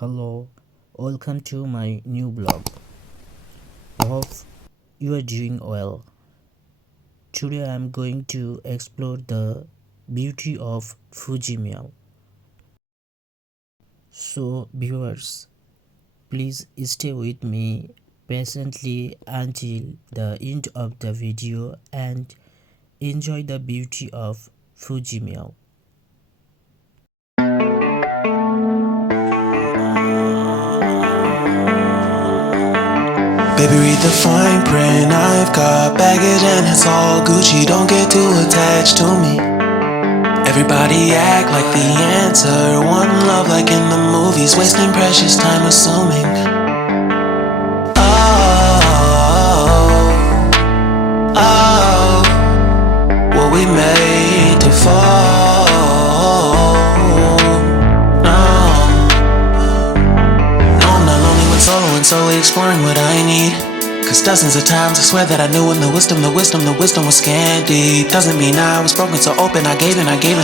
Hello, welcome to my new blog. Hope you are doing well. Today I am going to explore the beauty of Fuzimiao. So viewers, please stay with me patiently until the end of the video and enjoy the beauty of Fuzimiao. Baby, read the fine print. I've got baggage and it's all Gucci. Don't get too attached to me. Everybody act like the answer. One love like in the movies. Wasting precious time assuming. Oh, were we made to fall? Solo and solely exploring what I need. Cause dozens of times I swear that I knew when the wisdom was scanty. Doesn't mean I was broken so open, I gave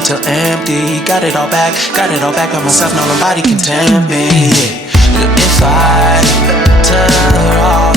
till empty. Got it all back by myself, now nobody can tempt me. If I turn off,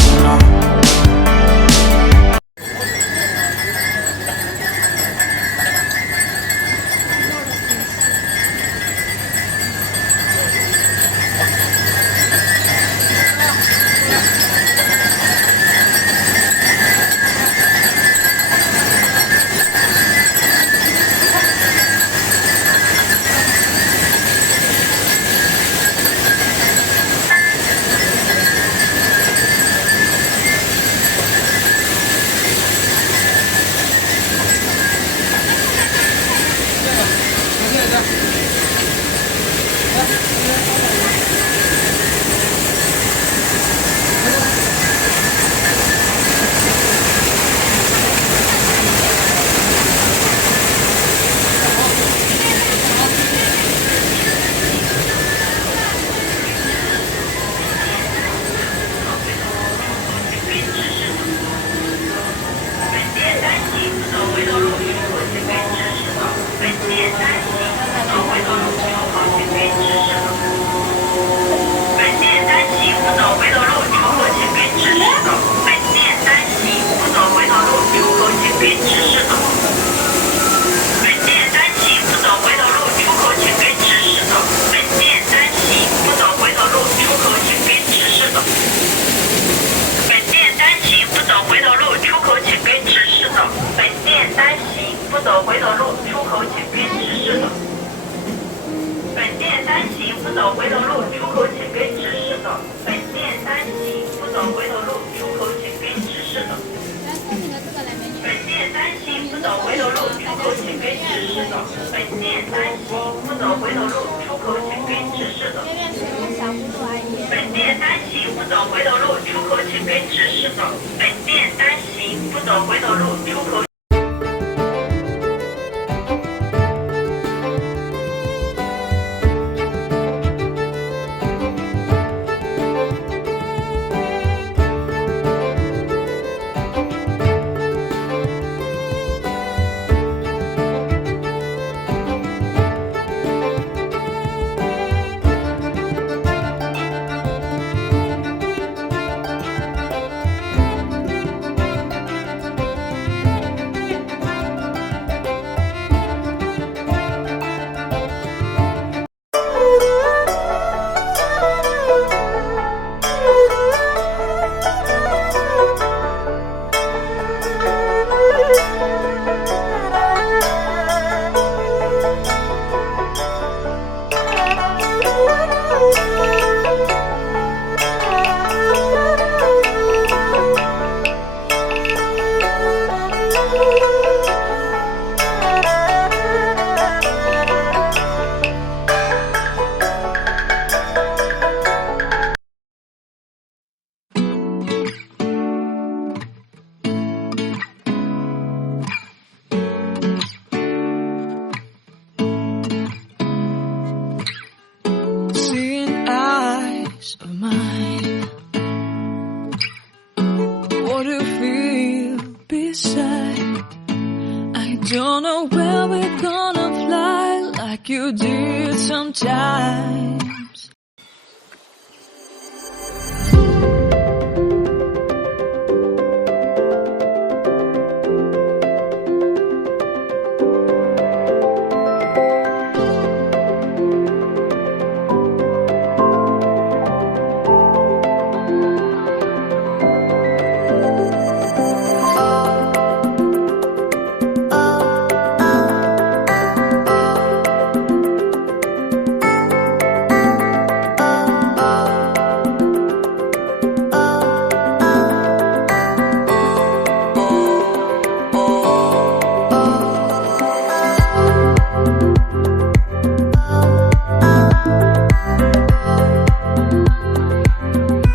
don't know where we're gonna fly like you did sometimes.